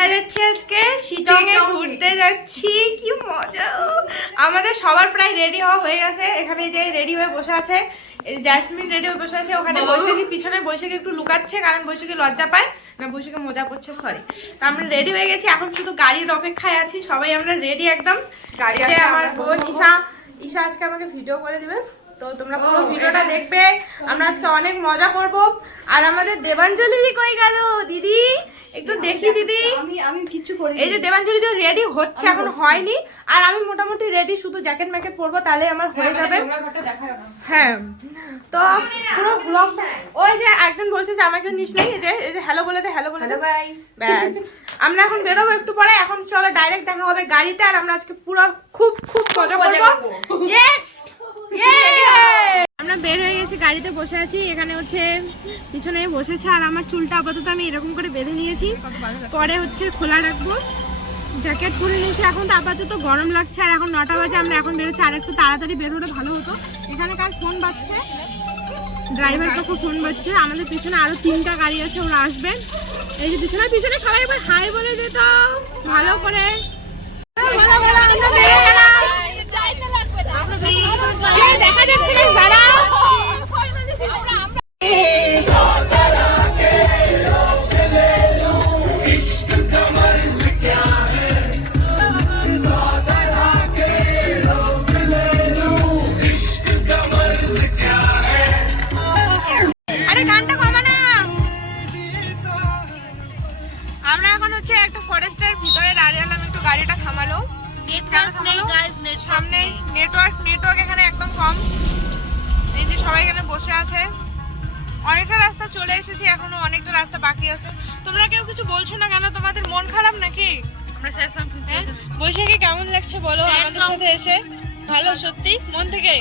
আমরা যাচ্ছি আজকে শিলং এ ঘুরতে যাচ্ছি, কি মজা। আমাদের সবার প্রায় রেডি হওয়া হয়ে গেছে। এখানে যে রেডি হয়ে বসে আছে জেসমিন, রেডি হয়ে বসে আছে। ওখানে বৈশাখী পিছনে, বৈশাখী একটু লুকাচ্ছে কারণ বৈশাখী লজ্জা পায় না, বৈশাখী মজা করছে, সরি। তো আমরা রেডি হয়ে গেছি, এখন শুধু গাড়ির অপেক্ষায় আছি। সবাই আমরা রেডি একদম। গাড়িতে আমার বোন ঈশা আজকে আমাকে ভিডিও করে দিবে, তো তোমরা পুরো ভিডিওটা দেখবে। আমরা আজকে অনেক মজা করব। আর আমাদের দেবাঞ্জলি দি কই গেল? দিদি একটু দেখি দিদি। আমি কিছু করি। এই যে দেবাঞ্জলি দি রেডি হচ্ছে, এখন হয়নি। আর আমি মোটামুটি রেডি, শুধু জ্যাকেট ম্যাকেট পরবো, তাহলে আমার হয়ে যাবে। হ্যাঁ, তো পুরো ব্লগ। ওই যে একজন বলছে যে আমাকে নিস নাই, এই যে হ্যালো বলে দে, হ্যালো বলে দে, গাইস। ব্যাস, আমরা এখন বেরোবো একটু পরে। এখন চলো ডাইরেক্ট দেখা হবে গাড়িতে। আর আমরা আজকে পুরো খুব মজা করবো। ইয়েস, আমরা বের হয়ে গেছি, গাড়িতে বসে আছি। এখানে হচ্ছে পিছনে বসেছে। আর আমার চুলটা আপাতত আমি এরকম করে বেঁধে নিয়েছি, পরে হচ্ছে খোলা রাখবো। জ্যাকেট পরে নিয়েছি। এখন তো আপাতত গরম লাগছে। আর এখন 9টা বাজে, আমরা এখন বেরোচ্ছি। আর একটু তাড়াতাড়ি বের হলে ভালো হতো। এখানে কার ফোন বাজছে? ড্রাইভার কাকু ফোন বাজছে। আমাদের পিছনে আরো 3টা গাড়ি আছে, ওরা আসবে। এই যে পিছনে সবাই একবার হাই বলে দিত ভালো করে। দেখা যাচ্ছে না যারা সামনে নেটওয়ার্ক এখানে একদম কম। এই যে সবাই এখানে বসে আছে। অনেকটা রাস্তা চলে এসেছি, এখনো অনেকটা রাস্তা বাকি আছে। তোমরা কেউ কিছু বলছো না কেন? তোমাদের মন খারাপ নাকি? বৈশাখী কেমন লাগছে বলো আমাদের সাথে এসে? ভালো, সত্যি মন থেকে।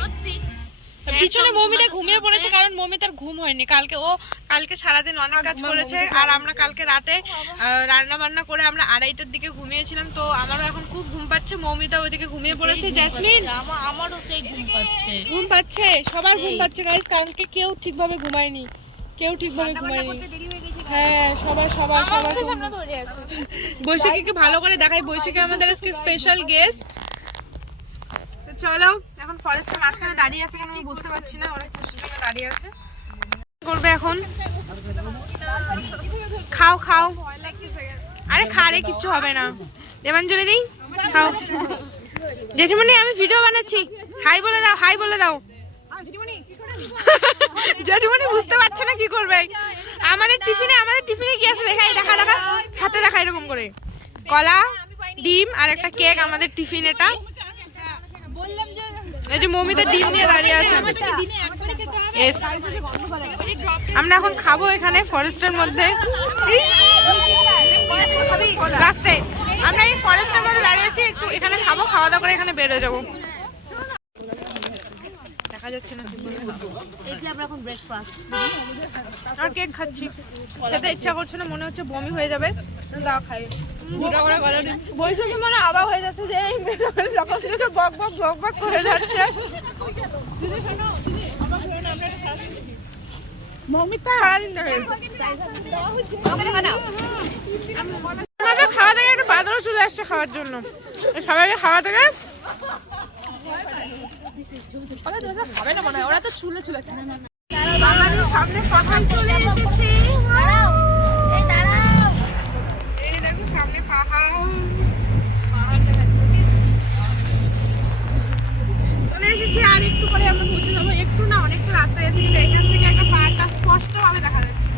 পিছনে মৌমিতা ঘুমিয়ে পড়েছে, কারণ মৌমিতার ঘুম হয়নি কালকে সারাদিন অনেক কাজ করেছে। আর আমরা কালকে রাতে রান্না বান্না করে আমরা 2:30টার দিকে ঘুমিয়েছিলাম। তো আমারও এখন খুব ঘুম পাচ্ছে। মৌমিতা ওইদিকে ঘুমিয়ে পড়েছে। জেসমিন, আমারও সেই ঘুম পাচ্ছে, সবার ঘুম পাচ্ছে গাইস, কারণ কেউ ঠিকভাবে ঘুমায়নি। হ্যাঁ, সবার বৈশাখীকে ভালো করে দেখাই। বৈশাখী আমাদের আজকে স্পেশাল গেস্ট। চলো, এখন ফরেস্টের মাঝখানে দাঁড়িয়ে আছে, কেন আমি বুঝতে পারছি না। অনেক খুশি দাঁড়িয়ে আছে। করবে এখন? খাও। আরে খারে কিচ্ছু হবে না। দেবাঞ্জলি দি খাও। জেঠিমণি, আমি ভিডিও বানাচ্ছি, হাই বলে দাও। জেঠিমণি বুঝতে পারছে না কি করবে। আমাদের টিফিনে কি আছে দেখা হাতে দেখা, এরকম করে কলা, ডিম আর একটা কেক আমাদের টিফিন। এটা এই যে মৌমিতা ডিম নিয়ে দাঁড়িয়ে আছে। আমরা এখন খাবো এখানে ফরেস্টের মধ্যে। লাস্টে আমরা এই ফরেস্টের মধ্যে দাঁড়িয়ে আছি, একটু এখানে খাবো, খাওয়া দাওয়া করে এখানে বের হয়ে যাবো। দেখা যাচ্ছে না, আমরা এখন ব্রেকফাস্ট আর কেক খাচ্ছি। খেতে ইচ্ছা করছে না, মনে হচ্ছে বমি হয়ে যাবে। দাও খাই। বৈশাখী মানে আবার হয়ে যাচ্ছে যে এই মেয়েটা সকাল থেকে বক বক করে যাচ্ছে। মৌমিতা সারাদিন ধরে আমাদের খাওয়া থেকে একটা বাদরও চলে আসছে খাওয়ার জন্য। সবাইকে খাওয়া থেকে ওরা তো চুলে আমাদের সামনে পাহাড় চলে এসেছে। এই দেখো সামনে পাহাড় চলে এসেছি। আর একটু পরে আমরা পৌঁছে যাবো। একটু না, অনেকটা রাস্তায় আছে, কিন্তু এখান থেকে একটা পাহাড়টা স্পষ্ট ভাবে দেখা যাচ্ছে।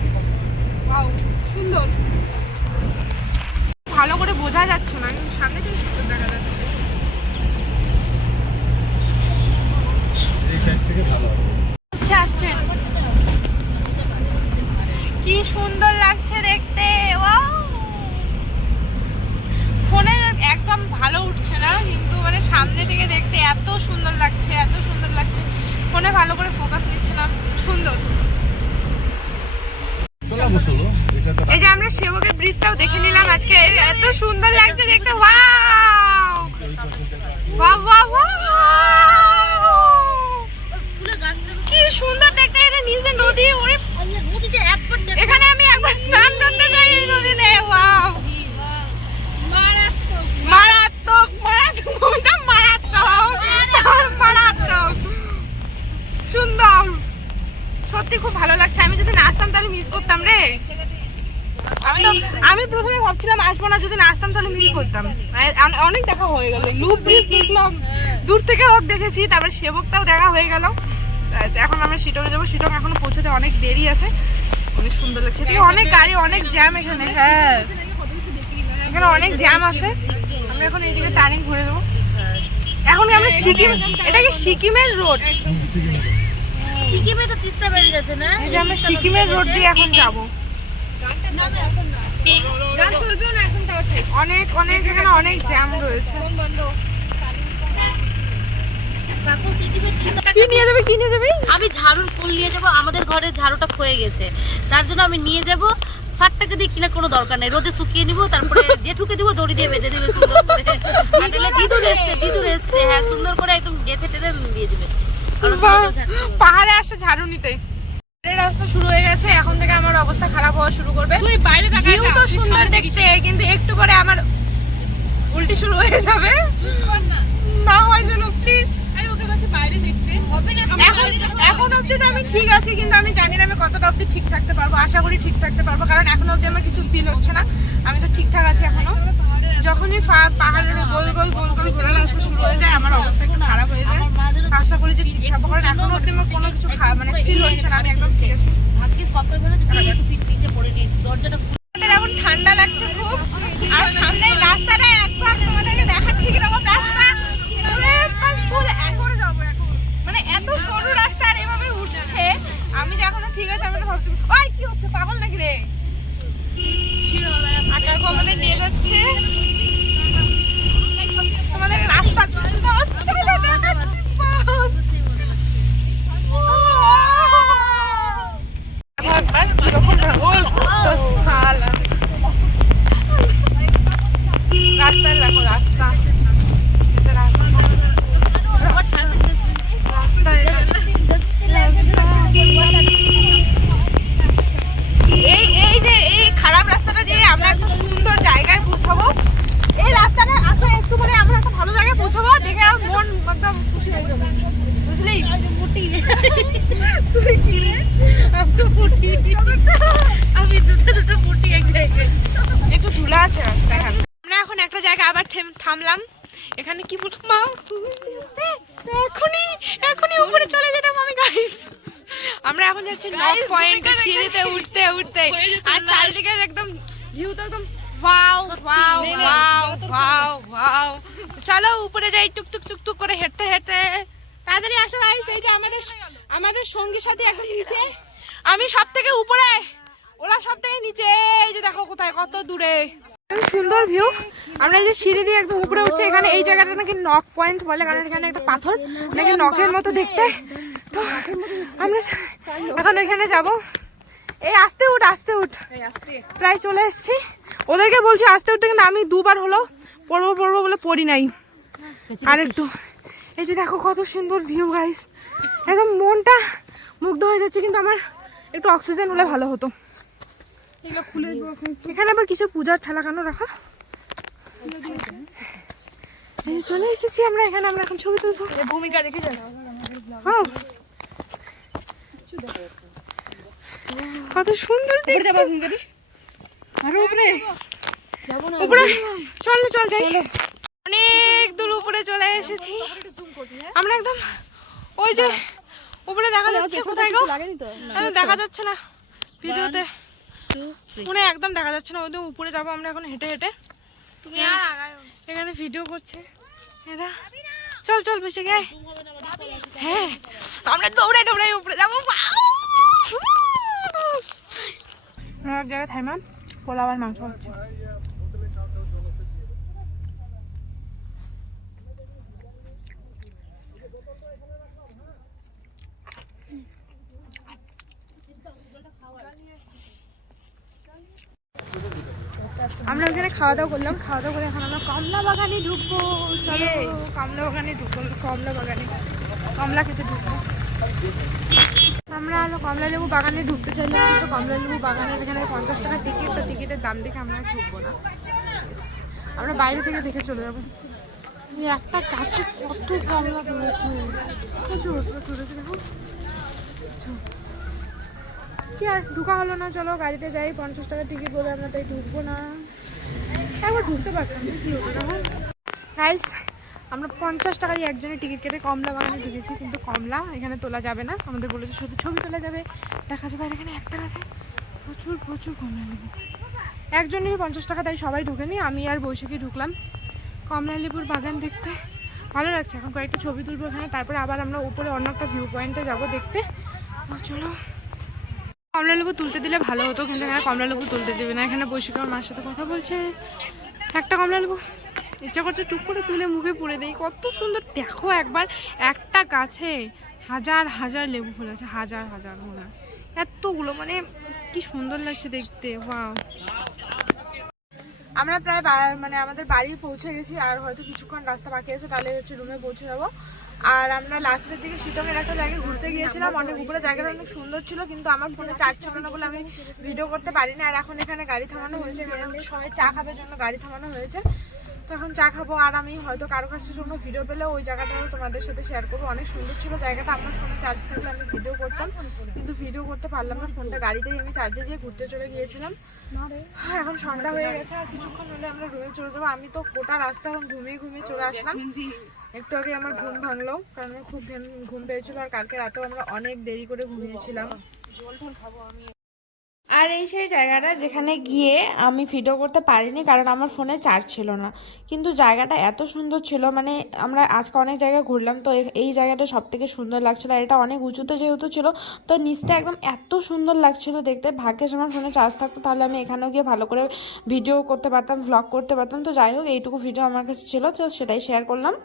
ওয়াও, সুন্দর। ভালো করে বোঝা যাচ্ছে না, কিন্তু সামনে থেকে সুন্দর দেখা যাচ্ছে। আসছে কি সুন্দর লাগছে দেখতে। ফোনে একদম ভালো উঠছে না, কিন্তু মানে সামনে থেকে দেখতে এত সুন্দর লাগছে। ফোনে ভালো করে ফোকাস নিচ্ছে না। সুন্দর। এই যে আমরা সেবকের ব্রিজটাও দেখে নিলাম আজকে। এত সুন্দর লাগছে দেখতে। কি সুন্দর দেখতে। এটা নিচে নদী, এখানে আমি একবার স্নান করতে যাই এই নদীতে। ওয়াও, আসবো না, যদি না আসতাম তাহলে মিস করতাম। অনেক দেখা হয়ে গেল, লুপ ব্রিজ দেখলাম, দূর থেকে হোক দেখেছি, তারপর সেবকটাও দেখা হয়ে গেল। এখন আমরা শিটংয়ে যাবো। শিটং এখনো পৌঁছতে অনেক দেরি আছে। অনেক সুন্দর লাগছে, অনেক গাড়ি, অনেক জ্যাম এখানে। হ্যাঁ, এখানে অনেক জ্যাম আছে। আমরা এখন এইদিকে টার্নিং ঘুরে দেবো। এখন আমরা সিকিম, এটা কি সিকিমের রোড? সিকিমে তো তিস্তা বেরিয়ে গেছে না? এই যে আমরা সিকিমের রোড দিয়ে এখন যাব। অনেক অনেক এখানে অনেক জ্যাম রয়েছে। কি নিয়ে যাবে, কি নিয়ে যাবে? আমি ঝাড়ুর ফুল নিয়ে যাব। আমাদের ঘরের ঝাড়ুটা ক্ষয়ে গেছে, তার জন্য আমি নিয়ে যাব। 60 টাকা দিয়ে কেনার কোনো দরকার নেই, রোদে শুকিয়ে নিব, তারপরে জেঠুকে দিব, দড়ি দিয়ে বেঁধে দেবে সুন্দর করে। আনলে দিদুর এসছে, হ্যাঁ, সুন্দর করে একদম গেথে টেথে দিয়ে দিবে। পাহাড়ে আসে ঝাড়ু নিতে। রাস্তা শুরু হয়ে গেছে, এখন থেকে আমার অবস্থা খারাপ হওয়া শুরু করবে। তুই বাইরে ভিউ তো সুন্দর দেখতে, কিন্তু একটু পরে আমার উল্টি শুরু হয়ে যাবে। না হয় যেন প্লিজ। এখন অব্দি তো আমি ঠিক আছি, কিন্তু আমি জানি না আমি কতটা অব্দি ঠিক থাকতে পারবো। আশা করি ঠিক থাকতে পারবো, কারণ এখন অব্দি আমার কিছু ফিল হচ্ছে না। আমি তো ঠিকঠাক আছি এখনো। যখনই পাহাড়ের গোল গোল গোল গোল ঘোরার রাস্তা শুরু হয়ে যায়, আমার অবস্থা একটু খারাপ হয়ে যায়। আশা করি যে ঠিক থাকবো, কারণ এখন অব্দি আমার কোনো কিছু মানে ফিল হচ্ছে না। আমি একদম ঠিক আছি। ভাগ্যিস কপাল বলে যে 30 ফিট নিচে পড়ে নি, দরজাটা এখন ঠান্ডা লাগছে খুব। আর সামনে রাস্তাটা একবার তোমাদেরকে দেখাচ্ছি কিরকম রাস্তা। এখন যাবো, এখন মানে এত সরু রাস্তা আর এভাবে উঠছে। আমি যে এখনো ঠিক আছে, আমি তো ভাবছি ওই কি হচ্ছে, পাগল নাকি রে? আমাদের নিয়ে যাচ্ছে আমাদের রাস্তা। রাস্তায় দেখো, রাস্তা এই যে এই খারাপ রাস্তাটা দিয়ে আমরা একটা সুন্দর জায়গায় পৌঁছাবো। এই রাস্তাটা আছে, একটু পরে আমরা একটা ভালো জায়গায় পৌঁছাবো, দেখে আর মন একদম খুশি হয়ে যাবে, বুঝলি? তুই কি রে? আমি দুটো মুটি এক জায়গায়। একটু ধুলা আছে রাস্তায়। আমরা এখন একটা জায়গায় আবার থামলাম। এখানে কি বলবো মা, এখনই উপরে চলে যেতাম আমি। গাইস, আমরা এখন যাচ্ছি নক পয়েন্ট, সিঁড়িতে উঠতে উঠতে, আর চারদিকে একদম ভিউ তো একদম wow wow wow wow wow. চলো উপরে যাই, টুকটুক টুকটুক করে হেঁটে হেঁটে। তাড়াতাড়ি আসো গাইস। এই যে আমাদের সঙ্গী সাথী এখন নিচে, আমি সব থেকে উপরে, ওরা সব থেকে নিচে। এই যে দেখো কোথায়, কত দূরে সুন্দর ভিউ। আমরা এই যে সিঁড়ি দিয়ে একদম উপরে উঠছি। এখানে এই জায়গাটা নাকি নক পয়েন্ট বলে, কারণ এখানে একটা পাথর নাকি নখের মতো দেখতে। তো আমরা এখন ওইখানে যাব। এই আস্তে উঠ, আস্তে উঠ, প্রায় চলে এসেছি। ওদেরকে বলছি আস্তে উঠতে, কিন্তু আমি দুবার হলো পড়বো বলে পড়ি নাই। আর একটু এই যে দেখো কত সুন্দর ভিউ গাইস, একদম মনটা মুগ্ধ হয়ে যাচ্ছে। কিন্তু আমার একটু অক্সিজেন হলে ভালো হতো। এখানে আবার কিছু পূজার থালা কেন রাখা। চলে এসেছি আমরা এখানে। আমরা এখন ছবি তুলবো। ভূমিকা দেখে যাস, কত সুন্দর দেখতে। উপরে চল যাই। অনেক দূর উপরে চলে এসেছি আমরা। একদম ওই যে উপরে দেখা যাচ্ছে, কোথায় গো দেখা যাচ্ছে না ভিডিওতে, ফোনে একদম দেখা যাচ্ছে না। ওই উপরে যাবো আমরা এখন হেঁটে হেঁটে। তুমি আর এখানে ভিডিও করছে এরা। চল বসে গে। হ্যাঁ, আমরা দৌড়াই উপরে যাবো। এক জায়গায় থাইমান পোলাও আর মাংস হচ্ছে। আমরা ওখানে খাওয়া দাওয়া করলাম। খাওয়া দাওয়া করে এখন আমরা কমলা বাগানে ঢুকবো। কমলা বাগানে কমলা খেতে ঢুকবো। আমরা হলো কমলা লেবু বাগানে ঢুকতে চাইলাম, কিন্তু কমলা লেবু বাগানের এখানে 50 টাকা টিকিট। তো টিকিটের দাম দেখে আমরা ঢুকবো না, আমরা বাইরে থেকে দেখে চলে যাবো। একটা গাছে কত কমলা ধরেছে, প্রচুর দেখো। কি আর ঢুকা হলো না, চলো গাড়িতে যাই। 50 টাকা টিকিট বলে আমরা তাই ঢুকবো না। ঢুকতে পারতাম না, কি হতো তখন। গাইস আমরা 50 টাকায় একজনের টিকিট কেটে কমলা বাগানে ঢুকেছি, কিন্তু কমলা এখানে তোলা যাবে না, আমাদের বলেছে শুধু ছবি তোলা যাবে। দেখা যাবে আর এখানে একটা গাছে প্রচুর প্রচুর কমলা লেবু, একজনের 50 টাকা, তাই সবাই ঢুকেনি, আমি আর বৈশাখী ঢুকলাম কমলা লেবুর বাগান দেখতে। ভালো লাগছে, এখন কয়েকটা ছবি তুলবো এখানে, তারপরে আবার আমরা উপরে অন্য একটা ভিউ পয়েন্টে যাবো দেখতে। চলো, কমলা লেবু তুলতে দিলে ভালো হতো, কিন্তু এখানে কমলা লেবু তুলতে দেবে না। এখানে বৈশাখী আমার মার সাথে কথা বলছে, একটা কমলা লেবু ইচ্ছা করছে টুক করে তুলে মুখে পুড়ে দেই। কত সুন্দর দেখো একবার, একটা গাছে হাজার হাজার লেবু ফুল আছে, হাজার হাজার মনে হয়, এতগুলো, মানে কি সুন্দর লাগছে দেখতে। ওয়াও, আমরা প্রায় মানে আমাদের বাড়ি পৌঁছে গেছি, আর হয়তো কিছুক্ষণ রাস্তা বাকি আছে, তাহলে হচ্ছে রুমে পৌঁছে যাবো। আর আমরা লাস্টের দিকে শিলংয়ের একটা জায়গায় ঘুরতে গিয়েছিলাম, অনেক উপরে, জায়গাটা অনেক সুন্দর ছিল, কিন্তু আমার ফোনে চার্জ ছিল না বলে আমি ভিডিও করতে পারিনি। আর এখন এখানে গাড়ি থামানো হয়েছে, কারণ সবাই চা খাবার জন্য গাড়ি থামানো হয়েছে, তো এখন চা খাবো। আর আমি হয়তো কারো কাছে জন্য ভিডিও পেলে ওই জায়গাটাও তোমাদের সাথে শেয়ার করবো। অনেক সুন্দর ছিল জায়গাটা, আমার ফোনে চার্জ থাকলে আমি ভিডিও করতাম, কিন্তু ভিডিও করতে পারলাম না, ফোনটা গাড়িতেই আমি চার্জে দিয়ে ঘুরতে চলে গিয়েছিলাম। এখন সন্ধ্যা হয়ে গেছে, আর কিছুক্ষণ হলে আমরা রুমে চলে যাবো। আমি তো গোটা রাস্তা এখন ঘুমিয়ে ঘুমিয়ে চলে আসলাম, একটু আগে আমার ঘুম ভাঙলো, কারণ আমার খুব ঘুম পেয়েছিল, আর কালকে রাতেও আমরা অনেক দেরি করে ঘুমিয়েছিলাম। জল টল খাবো আমি। আর এই সেই জায়গাটা যেখানে গিয়ে আমি ভিডিও করতে পারিনি, কারণ আমার ফোনে চার্জ ছিল না, কিন্তু জায়গাটা এত সুন্দর ছিল, মানে আমরা আজকে অনেক জায়গায় ঘুরলাম, তো এই জায়গাটা সব থেকে সুন্দর লাগছিল। আর এটা অনেক উঁচুতে যেহেতু ছিল, তো নিচটা একদম এত সুন্দর লাগছিল দেখতে। ভাগ্যিস আমার ফোনে চার্জ থাকতো, তাহলে আমি এখানেও গিয়ে ভালো করে ভিডিও করতে পারতাম, ভ্লগ করতে পারতাম। তো যাই হোক, এইটুকু ভিডিও আমার কাছে ছিল, তো সেটাই শেয়ার করলাম।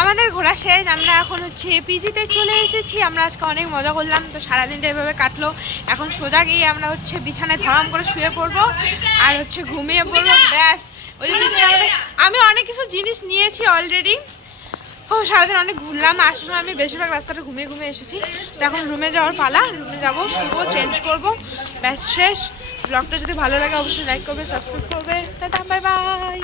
আমাদের ঘোরা শেষ, আমরা এখন হচ্ছে পিজিতে চলে এসেছি। আমরা আজকে অনেক মজা করলাম, তো সারাদিনটা এভাবে কাটলো। এখন সোজা গিয়ে আমরা হচ্ছে বিছানায় ধরাম করে শুয়ে পড়বো, আর হচ্ছে ঘুমিয়ে পড়বো, ব্যাস। ওই আমি অনেক কিছু জিনিস নিয়েছি অলরেডি। ও সারাদিন অনেক ঘুরলাম, আসার সময় আমি বেশিরভাগ রাস্তাটা ঘুমিয়ে ঘুমিয়ে এসেছি। তো এখন রুমে যাওয়ার পালা, রুমে যাবো, শুবো, চেঞ্জ করবো, ব্যাস শেষ। ব্লগটা যদি ভালো লাগে অবশ্যই লাইক করবে, সাবস্ক্রাইব করবে। Tata, bye bye.